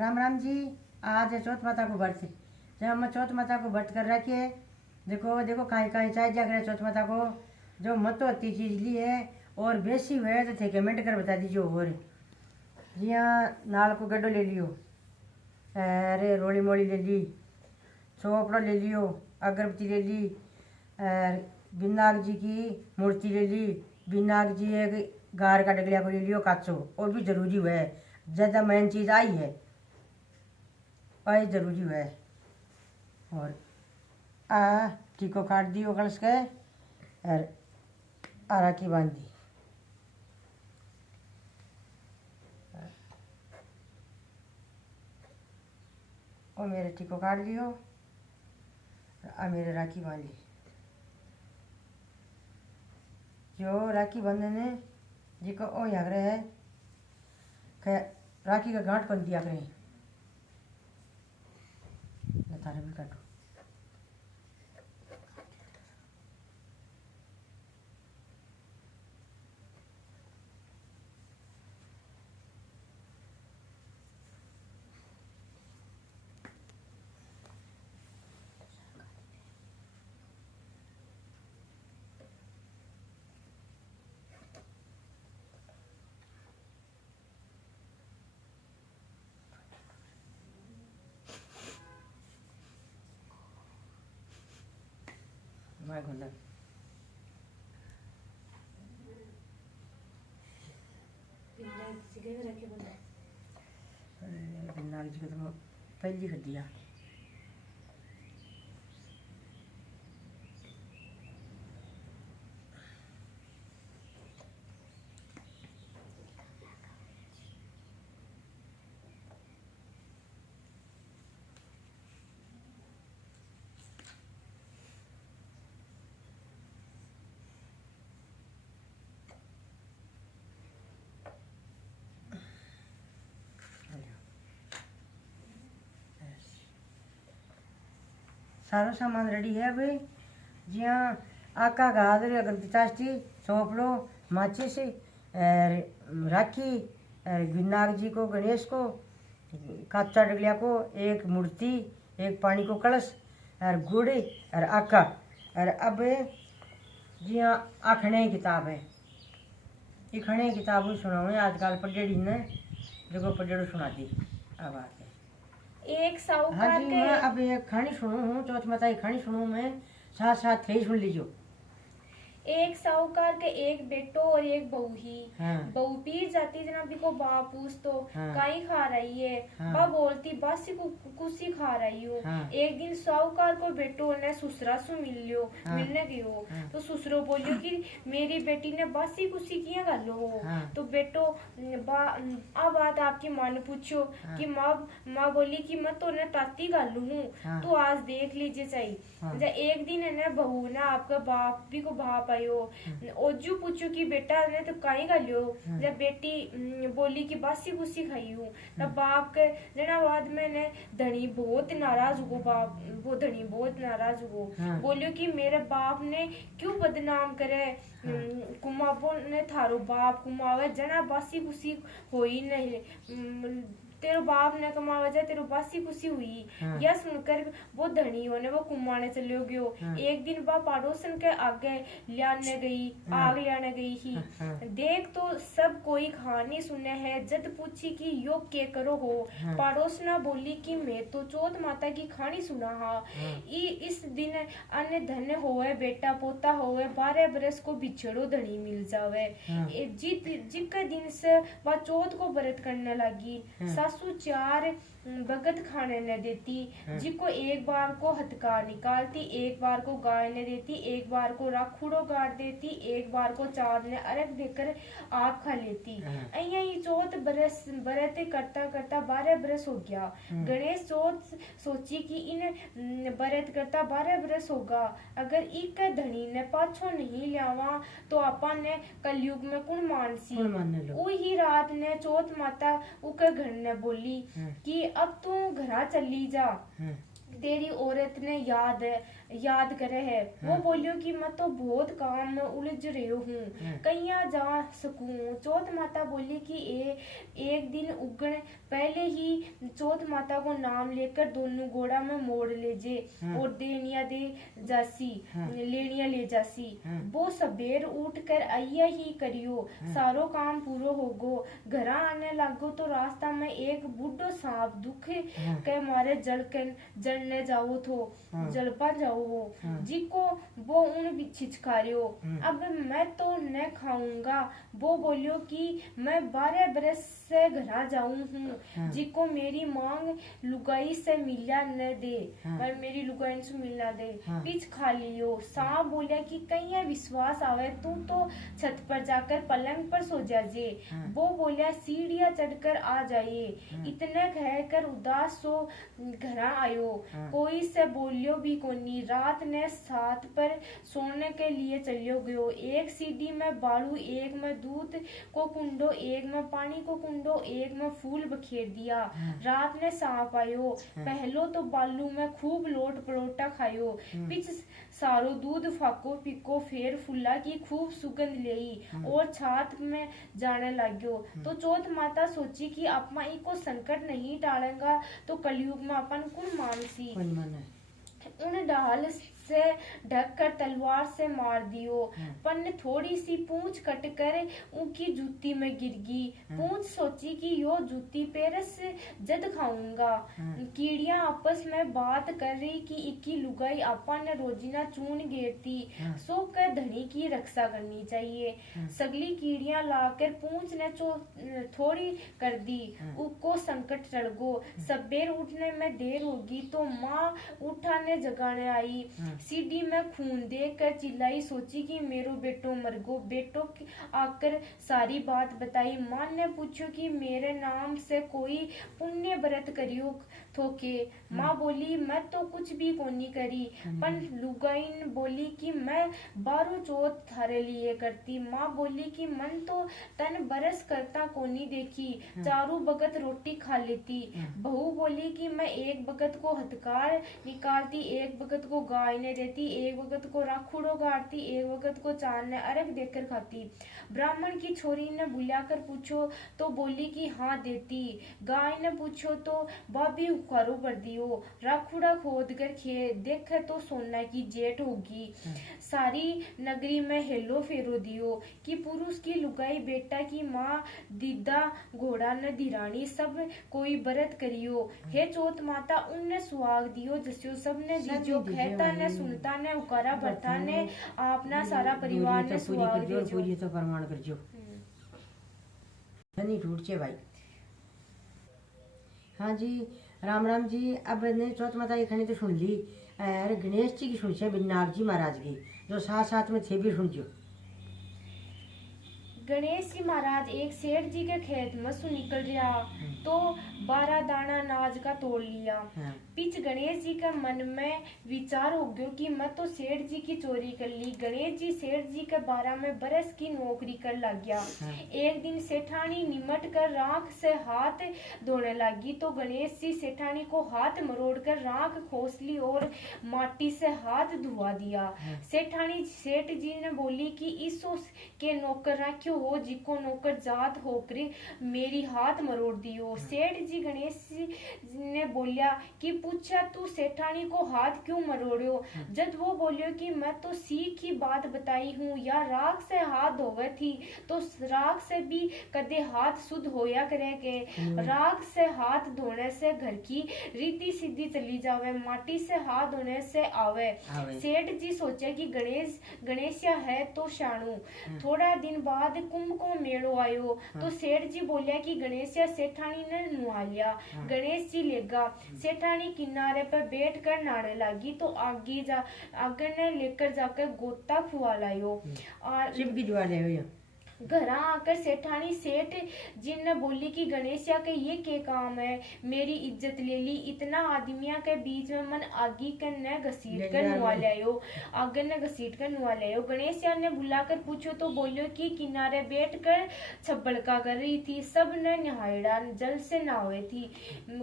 राम राम जी। आज है चौथ माता को व्रत। जब हम चौथ माता को व्रत कर रखे, देखो देखो कहीं कहीं चाय जाग रहे चौथ माता को जो मत होती चीज ली है और बेसी हुए तो थे कमेंट कर बता दीजिए। और जी हाँ, नाल को गड्ढो ले लियो, अरे रोली मोली ले ली, चौपड़ा ले लियो, अगरबत्ती ले ली, विनायक जी की मूर्ति ले ली, विनायक जी एक गार का डगलिया को ले लियो काचो, और भी जरूरी हुआ है। ज़्यादा मेन चीज़ आई है, आई जरूरी हुआ है। और टीको काट दियो कलश के और राखी बांध दी। और मेरे टीको काट लियो, मेरे राखी बांध ली। जो राखी बंधने जी को ओ याग रहे है राखी का गांठ बन दिया करें। तारे भी काटो। मैं घुंडा विनायक जी को तो पहली कर दिया। सारा सामान रेडी है भाई। जी हाँ, आका गादर अगरबत्ती चास्ती, सौंपड़ो, माचिस, राखी, विनायक जी को, गणेश को, काचा डगलिया को, एक मूर्ति, एक पानी को कलश और गुड़ और आका। और अब जी हाँ, आखने की किताब है। ये खने किताब सुनाओ आजकल पढ़ेड़ी ने देखो पढ़ेड़ो सुनाती अब बात है। एक साहूकार हाँ जी, मैं अब ये कहानी सुनू हूँ, चौथ माता की कहानी सुनू मैं, साथ साथ थे सुन लीजिए। एक साहूकार के एक बेटो और एक बहू ही। हाँ। बहू पी जाती जनाबी को बा पूछ तो हाँ। काई खा रही है। हाँ। बा बोलती बासी कुसी खा रही हूँ। हाँ। एक दिन साहूकार को बेटो ने ससुरा से मिलियो। हाँ। मिलने गयो। हाँ। तो ससुरो बोलियो कि मेरी बेटी ने बासी कुसी किया गालो हो। हाँ। तो बेटो अब बात आपकी माँ ने पूछो। हाँ। कि माँ बोली कि मैं तो ने ताती गालू हूँ। हाँ। तो आज देख लीजिए सही। हाँ। एक दिन है ना बहू ना आपका बाप भी को भाप आयो। ओजू पूछू कि बेटा ने तो काई गालियो। जब बेटी बोली कि बासी कुसी खाई हूँ। तब बाप के जना बाद में ने धनी बहुत नाराज हुआ। बाप वो धनी बहुत नाराज हुआ। हाँ। बोलियो कि मेरे बाप ने क्यों बदनाम करे। कुमाबो ने थारो बाप कुमावे जना बासी कुसी होई नहीं। तेरो बाप ने कमावे जा तेरो बासी कुसी हुई। हाँ। यह सुनकर वो धनी होने वो कुमाने चले गयो। हाँ। एक दिन बा पड़ोसन के आगे लाने गई। हाँ। आग लाने गई ही। हाँ। देख तो सब कोई कहानी सुने है। जद पूछी कि यो के करो हो। हाँ। पड़ोसना बोली कि मैं तो चौथ माता की कहानी सुना हा। हाँ। इस दिन अन्य धन्य होवे बेटा पोता होवे 12 बरस को बिछड़ो धनी मिल जावे। हाँ। जिसके दिन से वह चौथ को व्रत करने लगी। हाँ। सासू 4 भगत खाने न देती। हाँ। जिको एक बार को हथकार निकालती, एक बार को गाय ने देती, एक बार को राखुड़ो गाड़ देती, एक बार को चाँद ने अर्घ देकर आप खा लेती। हाँ। यही चौथ बरस व्रत करता करता 12 बरस हो गया। गणेश चौथ सोची कि इन व्रत करता 12 बरस होगा। अगर एक धनी ने पाछो नहीं लियावा तो अपन ने कलयुग में कुण मानसी। वही रात ने चौथ माता उके घर ने बोली कि अब तू घरा चली जा। तेरी औरत ने याद करे है। वो बोलियो कि मैं तो बहुत काम में उलझ रही हूँ, कहीं जा सकूं। चौथ माता बोली कि एक दिन उगने पहले ही चौथ माता को नाम लेकर दोनों घोड़ा में मोड़ ले जे और लेनिया ले जासी। वो सबेर उठ कर आइया ही करियो, सारो काम पूरो होगो। घरा आने लागो तो रास्ता में एक बूढ़ो सांप दुख के मारे जलने जाओ थो, जलपा जाओ हो, जिको वो उन छिचकारियो। अब मैं तो न खाऊंगा। वो बोलियो कि मैं 12 बरस से घरा जाऊं हूँ, जिको मेरी मांग लुगाई से मिला न दे, पर मेरी लुगाई से मिलना दे, पिच खा लियो। सांप बोलिया कि कहीं विश्वास आवे तू तो छत पर जाकर पलंग पर सो जाजे। वो बोलिया सीढ़ियां चढ़कर आ जाइए। इतने कहकर उदास सो घरा आयो, कोई से बोलियो भी कोनी। रात ने साथ पर सोने के लिए चलियो गयो। एक सीढ़ी में बालू, एक में दूध को कुंडो, एक में पानी को कुंडो, एक में फूल बखेर दिया। रात ने सांप आयो, पहलो तो बालू में खूब लोट परोटा खायो, पिछ सारो दूध फाको पिको, फेर फुल्ला की खूब सुगंध लेई और छात में जाने लाग्यो। तो चौथ माता सोची कि अपना को संकट नहीं टालेगा तो कलयुग में अपन कुल मानसी। उन डाल से ढककर तलवार से मार दियो। पन थोड़ी सी पूंछ कटकर उनकी जूती में गिर गई। पूंछ सोची कि यो जूती पेरस जद खाऊंगा। कीड़ियां आपस में बात कर रही कि इक्की लुगाई आपा ने रोजीना चून गेरती, सो कर धनी की रक्षा करनी चाहिए। सगली कीड़ियां लाकर पूंछ ने थोड़ी कर दी, उसको संकट टल गो। सबेर उठने में देर होगी तो माँ उठाने जगाने आई। सीढ़ी में खून देख कर चिल्लाई, सोची कि मेरो बेटो मर गो। बेटो आकर सारी बात बताई। माँ ने पूछो कि मेरे नाम से कोई पुण्य व्रत करियो थोके। माँ बोली मैं तो कुछ भी कोनी करी। पर लुगाइन बोली कि मैं 12 चौथ थारे लिए करती। माँ बोली कि मन तो तन बरस करता कोनी देखी, चारों बगत रोटी खा लेती। बहू बोली कि मैं एक बगत को हथकार निकालती, एक बगत को गाय ने देती, एक वक्त को राखुड़ो गाड़ती, एक वक्त को चांद ने अर्घ देकर खाती। ब्राह्मण की छोरी ने बुलाकर पूछो तो बोली कि हाँ देती। गाय ने पूछो तो बाबी उखारो पर दियो। राखुड़ा खोद कर देखे तो सोना की जेठ होगी। सारी नगरी में हेलो फेरो दियो कि पुरुष की लुगाई बेटा की माँ दीदा घोड़ा न दिरानी सब कोई व्रत करियो। हे चौथ माता उनने सुहाग दियो जस्यो सबने दीजो। कहता ने सुनता ने उकारा भरता ने अपना सारा परिवार ने सुहाग दियो। पूरी तो प्रमाण करजो नहीं टूट छे भाई। हाँ जी राम राम जी। अब ने चौथ माता की कहानी तो सुन ली। अरे गणेश जी की सुन छे नाग जी महाराज की जो साथ साथ में थे भी सुनजो। गणेश जी महाराज एक सेठ जी के खेत में से निकल रहा तो 12 दाना अनाज का तोड़ लिया। पिछ गणेश जी के मन में विचार हो गयो कि मैं तो सेठ जी की चोरी कर ली। गणेश जी सेठ जी के 12 में बरस की नौकरी कर लग गया। एक दिन सेठानी निमट कर राख से हाथ धोने लगी तो गणेश जी सेठानी को हाथ मरोड़ कर राख खोस ली और माटी से हाथ धुआ दिया। सेठानी सेठ जी ने बोली कि इसो के नौकर रखियो हो, जिको नौकर जात होकर मेरी हाथ मरोड़ दियो। सेठ जी गणेश जी ने बोलिया कि पूछा तू सेठानी को हाथ क्यों मरोड़ियो। जब वो बोलियो कि मैं तो सीख की बात बताई हूँ, या राख से हाथ धोवे थी तो राख से भी कदे हाथ शुद्ध होया करेंगे। राख से हाथ धोने से घर की रीति सीधी चली जावे, माटी से हाथ धोने से आवे। सेठ जी सोचे कि गणेशिया है तो शाणु। थोड़ा दिन बाद कुंभ को मेड़ो आयो तो सेठ जी बोलिया कि गणेशिया सेठानी ने नुआ लिया। गणेश जी लेगा। सेठानी किनारे पर बैठ कर नहाने लगी तो आगे ने लेकर जाकर गोता खुआ लायो। शिव की दुआ ले घरा आकर सेठानी सेठ जी ने बोली कि गणेशिया के ये के काम है, मेरी इज्जत ले ली, इतना आदमिया के बीच में मन आगी के न घसीट कर नुआ लायो, आगे न घसीट कर नुआ लायो। गणेशिया ने बुलाकर पूछो तो बोलियो कि किनारे बैठ कर छबड़का कर रही थी, सब ने नहायड़ा जल से नहाए थी।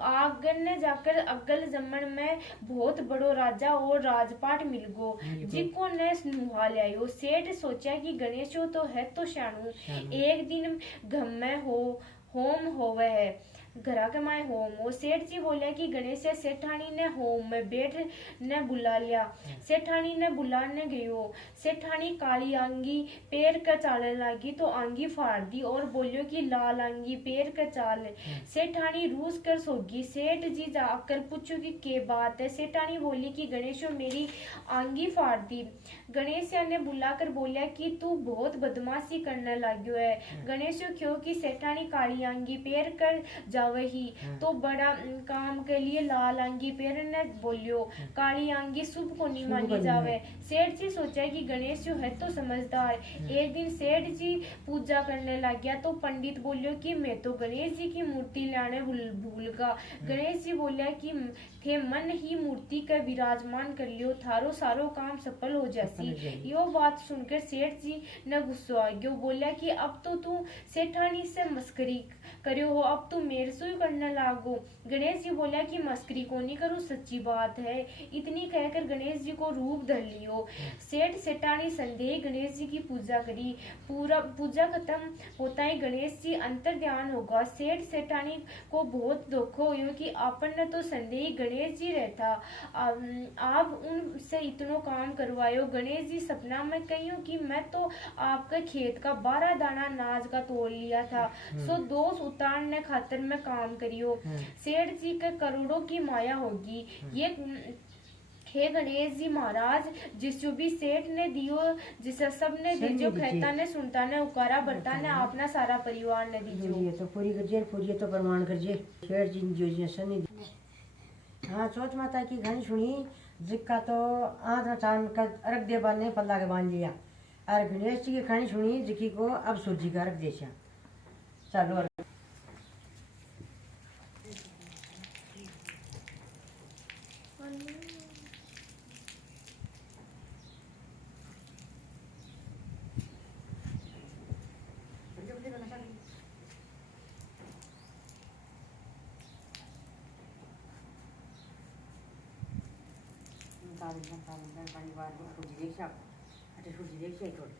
आगे ने जाकर अगल जमन में बहुत बड़ो राजा और राजपाट मिल गो, जिको ने नुहा लायो। सेठ सोचा कि गणेशो तो है तो शाणु, एक दिन घर में होम होवे है, घरा के माए होम हो। सेठ जी बोले कि गणेश सेठानी ने होम में बैठ ने बुला लिया। सेठानी ने बुलाने गयो, सेठानी काली आंगी पैर कर चालने लगी तो आंगी फाड़ दी और बोलियो कि लाल आंगी पैर कर चाल। सेठानी रूस कर सोगी। सेठ जी जाकर पूछो कि के बात है। सेठानी बोली कि गणेशो मेरी आंगी फाड़ दी। गणेश ने बुलाकर बोलिया कि तू बहुत बदमाशी करने लाग्यो है। गणेशो क्यों कि सेठानी काली आंगी पैर कर जावे ही तो बड़ा काम के लिए लाल आंगी पैर ने बोलियो, काली आंगी शुभ को नहीं मानी जावे। सेठ जी सोचा कि गणेश जो है तो समझदार। एक दिन सेठ जी पूजा करने लग गया तो पंडित बोलियो कि मैं तो गणेश जी की मूर्ति लाने भूल गया। गणेश जी बोलिया कि थे मन ही मूर्ति का विराजमान कर लियो, थारो सारो काम सफल हो जासी। यो बात सुनकर सेठ जी ने गुस्सा आ गयो, बोलिया कि अब तो तू सेठानी से मस्करी करियो हो, अब तू मेरे से ही करने लागो। गणेश जी बोलिया कि मस्करी को नहीं करूँ, सच्ची बात है। इतनी कहकर गणेश जी को रूप धर लियो। सेठ सेठानी संदेह गणेश जी की पूजा करी। पूरा पूजा खत्म होता ही गणेश जी अंतर ध्यान होगा। सेठ सेठानी को बहुत दुख हो कि अपन ने तो संदेह गणेश जी रहता, आप उनसे इतनो काम करवायो। गणेश जी सपना में कहियो कि मैं तो आपके खेत का 12 दाना नाज का तोड़ लिया था, सो दोष उतारने खातिर में काम करियो। सेठ जी के करोड़ों की माया होगी। ये हे गणेश जी महाराज, जिसो भी सेठ ने दियो, जिसे सब ने दीजो, कहता ने सुनता ने उकारा बरता ने अपना सारा परिवार ने दीजो। ये तो पूरी करजे, पूरी तो प्रमाण करजे। सेठ जी जो जी सनी हाँ चौथ माता की घनी सुनी, जिक्का तो आधा चांद का अर्घ दे ने पल्ला के बांध लिया। और गणेश जी की घनी सुनी, जिकी को अब सूर्य का अर्घ दे चलो। पानी बार सूर्य देख अच्छा सूर्य देख थोड़ी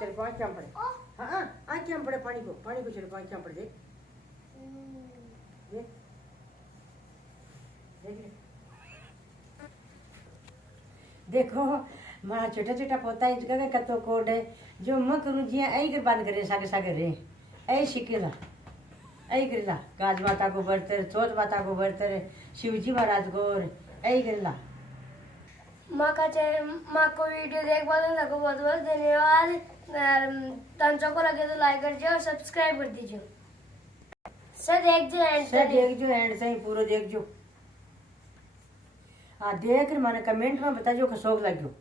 चल पाँच क्या पड़े। हाँ हाँ आज क्या पड़े, पानी को चलो पाँच क्या पड़े। देख देख देख देखो माँ छोटा छोटा पोता है जगह कतो कोड है जो मैं करूँ जी ऐ कर बंद करे सागे सागे रे ऐ शिकेला ऐ करेला गाज माता को बरतर, चौथ माता को बरतर, शिवजी महाराज को ऐ करेला। माँ को वीडियो देख लगे बहुत बहुत धन्यवाद। तंचों को लगे तो लाइक कर दीजिए और सब्सक्राइब कर दीजिए। सर देख जो एंड से पूरा देख जो। हाँ देख माने कमेंट में बता जो शौक लग गयो।